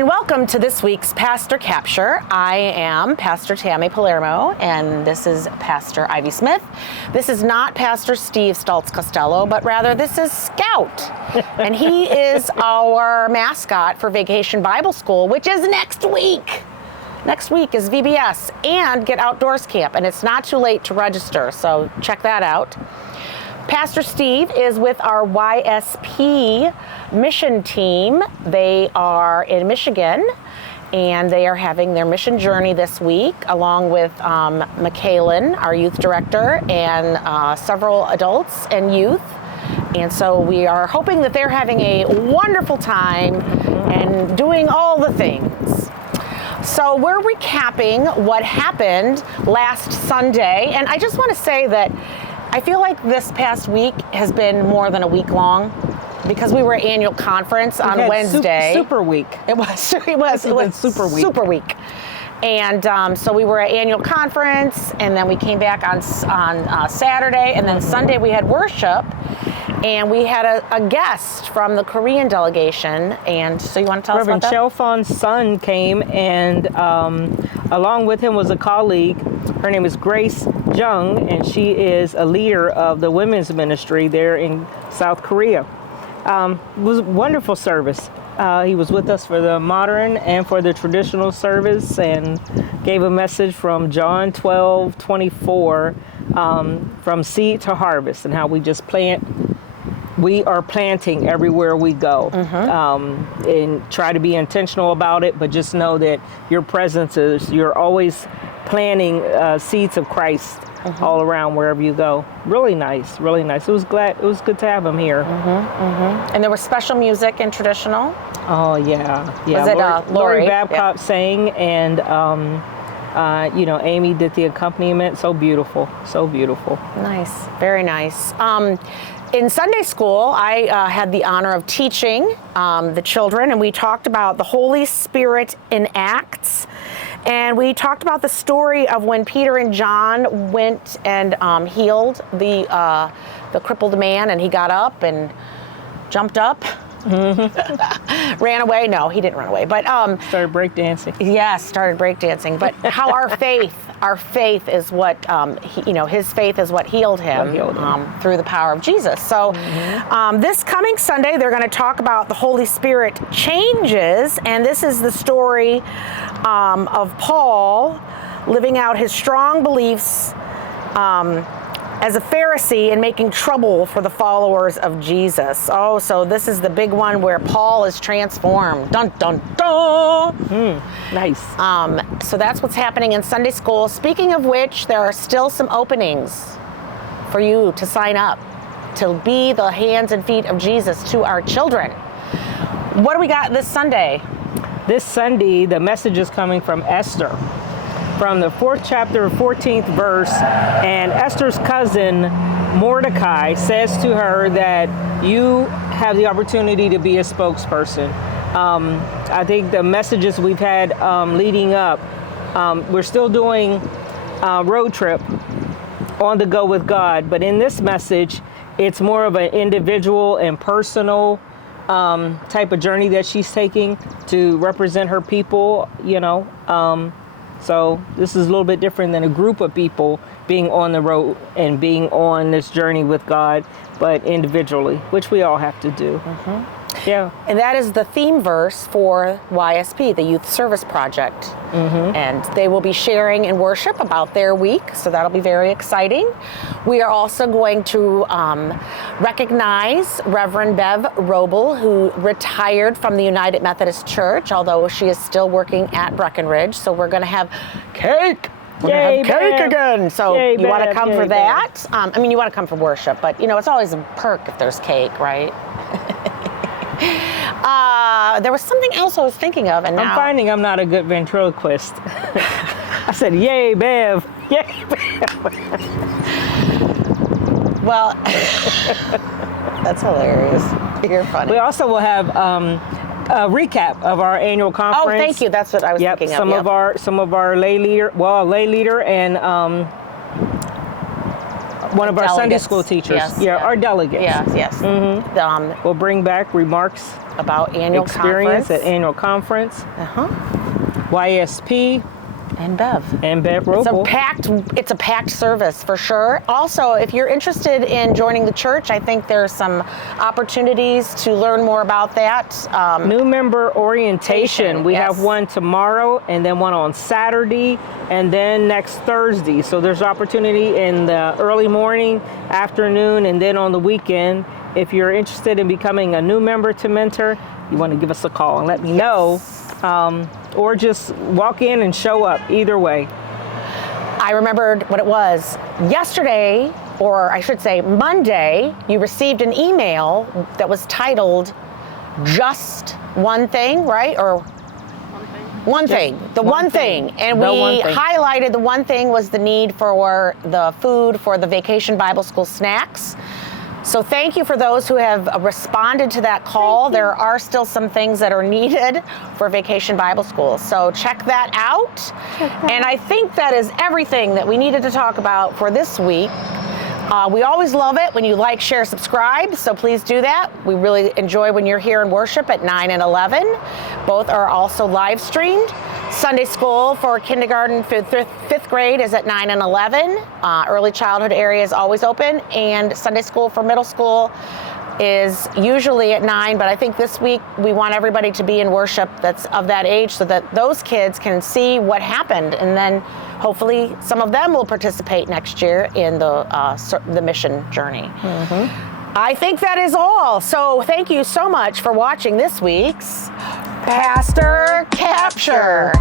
and welcome to this week's Pastor Capture. I am Pastor Tammy Palermo, and this is Pastor Ivy Smith. This is not Pastor Steve Stultz Costello, but rather this is Scout. And he is our mascot for Vacation Bible School, which is next week. Next week is VBS and Get Outdoors Camp, and it's not too late to register, so check that out. Pastor Steve is with our YSP mission team. They are in Michigan, and they are having their mission journey this week, along with Michaelin, our youth director, and several adults and youth. And so we are hoping that they're having a wonderful time and doing all the things. So we're recapping what happened last Sunday, and I just want to say that I feel like this past week has been more than a week long because we were at annual conference on Wednesday. Super week. It was super week. Super week. And so we were at annual conference, and then we came back on Saturday, and then Sunday we had worship, and we had a guest from the Korean delegation. And so you want to tell us about that? Reverend Chelfon's son came, and along with him was a colleague. Her name is Grace Jung, and she is a leader of the women's ministry there in South Korea. It was a wonderful service. He was with us for the modern and for the traditional service, and gave a message from John 12:24, from seed to harvest, and how we just plant. We are planting everywhere we go, and try to be intentional about it, but just know that your presence is, you're always planting seeds of Christ all around wherever you go. Really nice, really nice. It was good to have him here. And there was special music and traditional. Oh yeah. Was it Lori Babcock sang, and Amy did the accompaniment. So beautiful, so beautiful. Nice, very nice. In Sunday school, I had the honor of teaching the children, and we talked about the Holy Spirit in Acts. And we talked about the story of when Peter and John went and healed the crippled man, and he got up and jumped up. Ran away? No, he didn't run away. But started breakdancing. Yes, started breakdancing. But how our faith is what his faith is what healed him, through the power of Jesus. So this coming Sunday, they're going to talk about the Holy Spirit changes, and this is the story of Paul living out his strong beliefs as a Pharisee and making trouble for the followers of Jesus. Oh, so this is the big one where Paul is transformed. Dun, dun, dun. Nice. So that's what's happening in Sunday school. Speaking of which, there are still some openings for you to sign up to be the hands and feet of Jesus to our children. What do we got this Sunday? This Sunday, the message is coming from Esther, from the 4th chapter, 14th verse, and Esther's cousin Mordecai says to her that you have the opportunity to be a spokesperson. I think the messages we've had leading up, we're still doing road trip on the go with God, but in this message, it's more of an individual and personal type of journey that she's taking to represent her people, So this is a little bit different than a group of people being on the road and being on this journey with God, but individually, which we all have to do. Yeah. And that is the theme verse for YSP, the Youth Service Project. And they will be sharing in worship about their week, so that'll be very exciting. We are also going to recognize Reverend Bev Roble, who retired from the United Methodist Church, although she is still working at Breckenridge. So we're going to have cake. We're going to have cake again. So you want to come for that? You want to come for worship, but it's always a perk if there's cake, right? There was something else I was thinking of, and now I'm finding I'm not a good ventriloquist. I said, "Yay, Bev! Yay, Bev!" Well, that's hilarious. You're funny. We also will have a recap of our annual conference. Oh, thank you. That's what I was thinking of. Some of our lay leader and One of our Sunday delegates. school teachers. Yes, yeah, our delegates. Yes. We'll bring back remarks About annual experience conference. at annual conference. Uh-huh. YSP And Bev. and Bev Roble. It's a packed service for sure. Also, if you're interested in joining the church, I think there's some opportunities to learn more about that. New member orientation. We Yes. have one tomorrow and then one on Saturday and then next Thursday. So there's opportunity in the early morning, afternoon, and then on the weekend. If you're interested in becoming a new member to Mentor, you want to give us a call and let me know. Or just walk in and show up, either way. I remembered what it was. Yesterday, or I should say Monday, you received an email that was titled Just One Thing, right? Or One Thing. The one thing. And The we one thing. highlighted the one thing was the need for the food for the Vacation Bible School snacks. So thank you for those who have responded to that call. There are still some things that are needed for Vacation Bible School. So check that out. And I think that is everything that we needed to talk about for this week. We always love it when you like, share, subscribe, so please do that. We really enjoy when you're here in worship at 9 and 11. Both are also live streamed. Sunday school for kindergarten, fifth grade is at 9 and 11. Early childhood area is always open, and Sunday school for middle school is usually at 9, but I think this week we want everybody to be in worship that's of that age so that those kids can see what happened, and then hopefully some of them will participate next year in the mission journey. I think that is all. So thank you so much for watching this week's Pastor Capture.